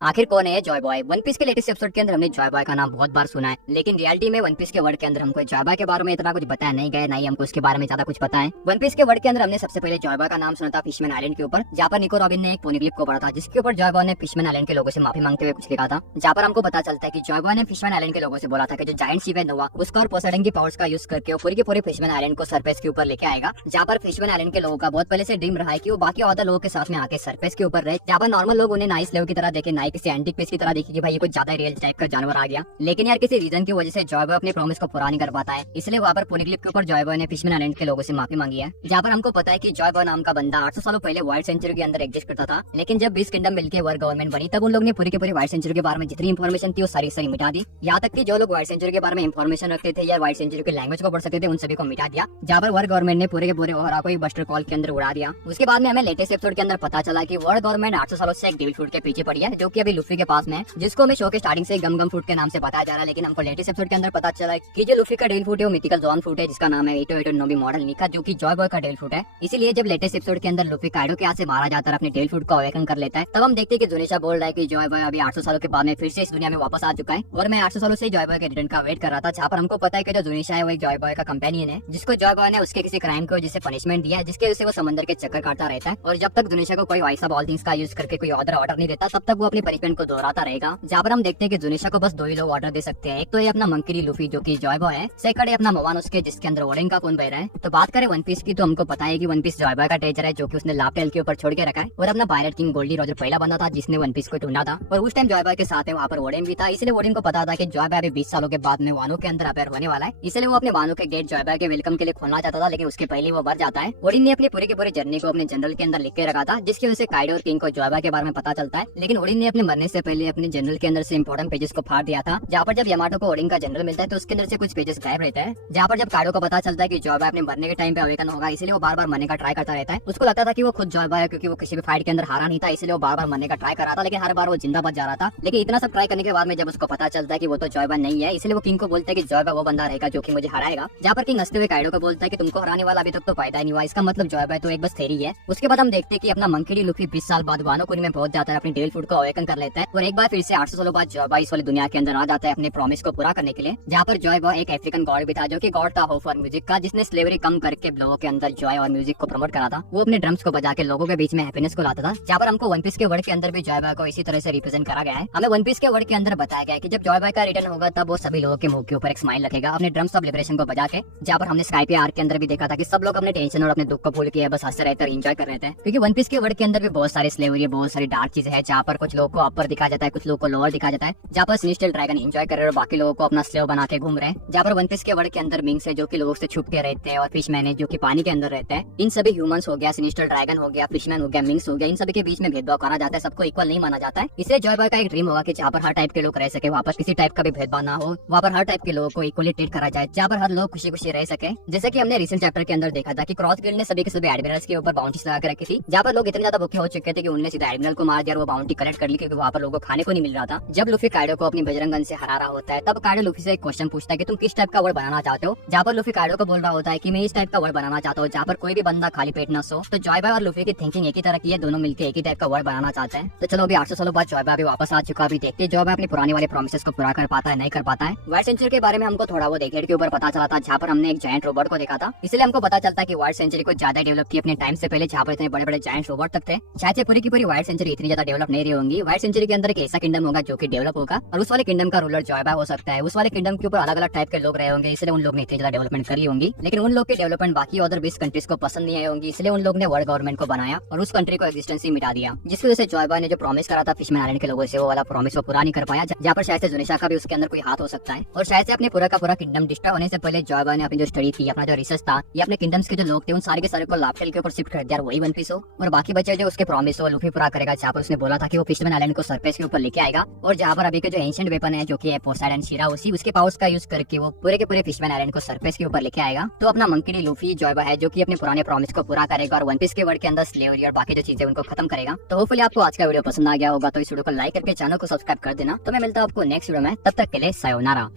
आखिर कौन है जॉय बॉय? वन पीस के लेटेस्ट एपिसोड के अंदर हमने जॉय बॉय का नाम बहुत बार सुना है, लेकिन रियलिटी में वन पीस के वर्ड के अंदर हमको जॉय बॉय के बारे में इतना कुछ बताया नहीं गया, नहीं हमको उसके बारे में ज्यादा कुछ पता है। वन पीस के वर्ड के अंदर हमने सबसे पहले जॉय बॉय का नाम सुना था फिशमैन आइलैंड के ऊपर, जहाँ पर निको रॉबिन ने एक पोनीग्लिफ को पढ़ा था, जिसके ऊपर जॉय बॉय ने फिशमैन आइलैंड के लोगों से माफी मांगते हुए कुछ लिखा था। जहाँ पर हमको पता चलता है कि जॉय बॉय ने फिशमैन आइलैंड के लोगों से बोला था कि जो जायंट शिप है नोवा, उसका और पोसेडन की पावर्स का यूज करके वो पूरी की पूरी फिशमैन आइलैंड को सरफेस के ऊपर लेके आएगा। जहाँ पर फिशमैन आइलैंड के लोगों का बहुत पहले से ड्रीम रहा है कि वो बाकी अदर लोगों के साथ में आके सरफेस के ऊपर रहे, जहाँ पर नॉर्मल लोग उन्हें नाइस लेव की तरह देखे, नाई किसी एंटिक पीस की तरह देखे कि भाई ये कुछ ज्यादा रियल टाइप का जानवर आ गया। लेकिन यार किसी रीजन की वजह से जॉय बॉय अपने प्रॉमिस को पूरा नहीं कर पाता है, इसलिए वहाँ पर पोनीग्लिफ के ऊपर जॉय बॉय ने फिशमैन आइलैंड के लोगों से माफी मांगी है। जहाँ पर हमको पता है कि जॉय बॉय नाम का बंदा 800 सालों पहले वाइल्ड सेंचुरी के अंदर एग्जिस्ट करता था, लेकिन जब 20 किंगडम मिलकर वर्ल्ड गवर्नमेंट बनी तब उन लोग ने पूरी के पूरी वाइल्ड सेंचुरी के बारे में जितनी इन्फॉर्मेशन थी वो सारी मिटा दी। यहाँ तक कि जो लोग वाइल्ड सेंचुरी के बारे में इन्फॉर्मेशन रखते थे या वाइल्ड सेंचुरी की लैंग्वेज को पढ़ सकते थे उन सभी को मिटा दिया। जहाँ पर वर्ल्ड गवर्नमेंट ने पूरे के पूरे ओहरा को एक बस्टर कॉल के अंदर उड़ा दिया। उसके बाद में हमें लेटेस्ट एपिसोड के अंदर पता चला कि वर्ल्ड गवर्नमेंट 800 सालों से एक डेविल फ्रूट के पीछे पड़ी है, जो कि अभी लुफी के पास में है, जिसको हमें शो के स्टार्टिंग से गम गम फ्रूट के नाम से बताया जा रहा है। लेकिन हमको लेटेस्ट एपिसोड के अंदर पता चला कि जो लुफी का डेविल फ्रूट है वो मिथिकल जॉन फ्रूट है, जिसका नाम है एटो एटो नोबी मॉडल निका, जो कि जॉय बॉय का डेविल फ्रूट है। इसीलिए जब लेटेस्ट एपिसोड के अंदर लुफी काइडो के हाथ से मारा जाता है अपने डेविल फ्रूट का अवेकन कर लेता है, तब हम देखते हैं कि जुनिशा बोल रहा है कि जॉय बॉय अभी 800 सालों के बाद में फिर से इस दुनिया में वापस आ चुका है और मैं 800 सालों से जॉय बॉय के रिटर्न का वेट कर रहा था। जहाँ पर हमको पता है कि जो जुनिशा है वो एक जॉय बॉय का कंपेनियन है, जिसको जॉय बॉय ने उसके किसी क्राइम को जिसे पनिशमेंट दिया है, जिसके वजह से वो समंदर के चक्कर काटता रहता है। और जब तक जुनिशा को कोई वैसा ऑल थिंग्स का यूज करके कोई ऑर्डर नहीं देता तब तक वो अपनी पनिशमेंट को दोहराता रहेगा। जहाँ पर हम देखते हैं कि जुनिशा को बस दो ही लोग ऑर्डर दे सकते हैं, एक तो ये अपना मंकी लुफी जो कि जॉय बॉय है, सेकंड है अपना मोवान उसके जिसके अंदर ओडेन का खून बह रहा है। तो बात करें वन पीस की तो हमको पता है कि वन पीस जॉय बॉय का ट्रेजर है, जो कि उसने लापटेल के ऊपर छोड़ के रखा है, और अपना पायरेट किंग गोल्डी रोजर पहला बंदा था जिसने वन पीस को ढूंढा था। और उस टाइम जॉय बॉय के साथ में वहाँ पर ओडेन भी था, इसलिए ओडेन को पता था कि जॉय बॉय अभी 20 सालों के बाद में वानो के अंदर अपेयर होने वाला है, इसलिए वो अपने वानो के गेट जॉय बॉय के वेलकम के लिए खोलना चाहता था, लेकिन उसके पहले वो मर जाता है। ओडिन ने अपनी पूरी की पूरी जर्नी को अपने जनरल के अंदर लिख के रखा था, जिसकी वजह से काइडो और किंग को जॉय बॉय के बारे में पता चलता है। लेकिन ओडिन ने अपने मरने से पहले अपने जनरल के अंदर से इंपॉर्टेंट पेजेस को फाड़ दिया था, जहाँ पर जब यामाटो को ओडिन का जनरल मिलता है तो उसके अंदर से कुछ पेजेस गायब रहता है। जहाँ पर जब काइडो को पता चलता है कि जॉय बॉय अपने मरने के टाइम पे अवेकन होगा, इसलिए वो बार बार मरने का ट्राई करता रहता है। उसको लगता था कि वो खुद जॉय बॉय है, क्योंकि वो किसी भी फाइट के अंदर हारा नहीं था, इसलिए वो बार बार मरने का ट्राई कर रहा था, लेकिन हर बार वो जिंदा बच जा रहा था। लेकिन इतना सब ट्राई करने के बाद में जब उसको पता चलता है कि वो तो जॉय बॉय नहीं है, इसलिए वो किंग को बोलता है कि जॉय बॉय वो बंदा रहेगा जो कि मुझे हराएगा। जहाँ पर किंग हंसते हुए काइडो को बोलता है कि तुमको हराने वाला अभी तक तो फायदा नहीं हुआ, इसका मतलब जॉय बॉय तो एक बस थेरी है। उसके बाद हम देखते हैं कि अपना मंकी लुफी 20 साल बाद वानो कुनी में पहुंच जाता है, अपनी डेविल फ्रूट को अवेकन कर लेता है और एक बार फिर से 800 सालों बाद जॉय बॉय इस वाली दुनिया के अंदर आ जाता है अपने प्रॉमिस को पूरा करने के लिए। जहाँ पर जॉय बॉय एक अफ्रीकन गॉड भी था, जो कि गॉड था होप और म्यूजिक का, जिसने स्लेवरी कम करके लोगों के अंदर जॉय और म्यूजिक को प्रमोट करा था। वो अपने ड्रम्स को बजा के लोगों के बीच में हैप्पीनेस को लाता था। जहाँ पर हमको वन पीस के वर्ड के अंदर भी जॉय बॉय को इसी तरह से रिप्रेजेंट करा गया है। हमें वन पीस के वर्ड के अंदर बताया गया है कि जब जॉय बॉय का रिटर्न होगा तब वो सभी लोगों के मुंह के ऊपर एक स्माइल रखेगा अपने ड्रम्स ऑफ लिबरेशन को बजा के। जहाँ पर हमने स्काई पे आर्क के अंदर भी देखा था कि सब लोग अपने टेंशन और अपने दुख को भूल के बस हंसते रहते और एंजॉय कर रहे थे, क्योंकि वन पीस के वर्ड के अंदर भी बहुत सारी स्लेवरी, बहुत सारी डार्क चीजें हैं। जहाँ पर कुछ लोगों को अपर दिखा जाता है, कुछ लोगों को लोअर दिखा जाता है, जहाँ पर सिनिस्टर ड्रैगन एंजॉय कर रहे हैं और बाकी लोगों को अपना स्लेव बना के घूम रहे हैं। जहाँ पर वन पीस के वर्ड के अंदर मिंग्स है जो कि लोगों से छुप के रहते हैं, और फिशमैन है जो कि पानी के अंदर रहते हैं। इन सभी ह्यूमंस हो गया, सिनिस्टर ड्रैगन हो गया, फिशमैन हो गया, मिंग्स हो गया, इन सभी के बीच में भेदभाव करा जाता है, सबको इक्वल नहीं माना जाता है। इसलिए जॉय बॉय का एक ड्रीम होगा कि जहाँ पर हर टाइप के लोग रह सके, वहाँ पर किसी टाइप का भी भेदभाव ना हो, वहाँ पर हर टाइप के लोगों को इक्वली ट्रीट करा जाए, जहाँ पर हर लोग खुशी खुशी रह सके। जैसे कि हमने रिसेंट चैप्टर के अंदर देखा था कि क्रॉस गिल्ड ने सभी के सभी एडमिरल्स के ऊपर बाउंड्रीज लगा के रखी थी, जहाँ पर लोग इतने ज्यादा भूखे हो चुके थे कि उन्होंने सीधा एडमिरल को मार दिया और वो बाउंड्री कलेक्ट कर ली, क्योंकि वहाँ पर लोगों को खाने को नहीं मिल रहा था। जब लुफी काइडो को अपनी बजरंग गन से हरा रहा होता है, तब काइडो लुफी से एक क्वेश्चन पूछता है कि तुम किस टाइप का वर्ड बनाना चाहते हो। जहाँ पर लुफी काइडो को बोल रहा होता है कि मैं इस टाइप का वर्ड बनाना चाहता हूँ जहाँ पर कोई भी बंदा खाली पेट न सो। तो जॉय बॉय और लुफी की थिंकिंग एक ही तरह की है, दोनों मिलकर एक ही टाइप का वर्ड बनाना चाहते हैं। तो चलो अभी 800 सालों बाद जॉय बॉय अभी वापस आ चुका, अभी देखते हैं जॉय बॉय अपने पुराने वाले प्रॉमिसेस को पूरा कर पाता है नहीं कर पाता है। वाइल्ड सेंचुरी के बारे में हमको थोड़ा बहुत एक के ऊपर पता चला था, जहाँ पर हमने एक जायंट रोबोट को देखा था, इसलिए हमको पता चलता है कि वाइल्ड सेंचुरी को ज्यादा डेवलप की अपने टाइम से पहले, जहाँ पर इतने बड़े बड़े जायंट रोबोट तक थे। शायद से पूरी की पूरी वाइल्ड सेंचुरी इतनी ज्यादा डेवलप नहीं रही होंगी। वाइल्ड सेंचुरी के अंदर एक ऐसा किंगडम होगा जो कि डेवलप होगा, और उस वाले किंगडम का रूलर जॉय बॉय हो सकता है। उस वाले किंगडम के ऊपर अलग अलग टाइप के लोग रहे होंगे, इसलिए उन लोग ने इतनी ज्यादा डेवलपमेंट करी होंगी, लेकिन उन लोग की डेवलपमेंट बाकी अदर 20 कंट्रीज को पसंद नहीं आई होंगी, इसलिए उन लोग ने वर्ल्ड गवर्नमेंट को बनाया और उस कंट्री को एग्जिस्टेंस ही मिटा दिया, जिसकी वजह से जॉय बॉय ने जो प्रॉमिस करा था फिशमैन आइलैंड के लोगों से, वो वाला प्रॉमिस वो पूरा नहीं कर पाया। जहाँ पर शायद से जुनिशा का भी उसके अंदर कोई हाथ हो सकता है, और शायद से अपने पूरा का पूरा किंगडम डिस्ट्रॉय होने से पहले जॉय बॉय ने अपनी जो स्टडी थी, अपना जो रिसर्च था, या अपने किंगडम्स के जो लोग थे उन सारे के सारे को लापटेल के ऊपर शिफ्ट कर दिया, वही वन पीस हो। और बाकी बचे जो उसके प्रॉमिस हो लुफी पूरा करेगा, जहाँ पर उसने बोला था कि वो फिशमैन आइलैंड को सरफेस के ऊपर लेके आएगा। और जहाँ पर अभी के जो एंशिएंट वेपन है जो कि पोसाइडन शिरा, उसी उसके पावर्स का यूज करके वो पूरे के पूरे फिशमैन आइलैंड को सरफेस के ऊपर लेके आएगा। तो अपना monkey D Luffy Joy boy है जो कि अपने पुराने प्रॉमिस को पूरा करेगा और वन पीस के वर्ड के अंदर स्लेवरी और बाकी जो चीजें उनको खत्म करेगा। तो होपफुली आपको आज का वीडियो पसंद आ गया होगा, तो इस वीडियो को लाइक करके चैनल को सब्सक्राइब कर देना। तो मैं मिलता हूँ आपको नेक्स्ट वीडियो में, तब तक के लिए सायोनारा।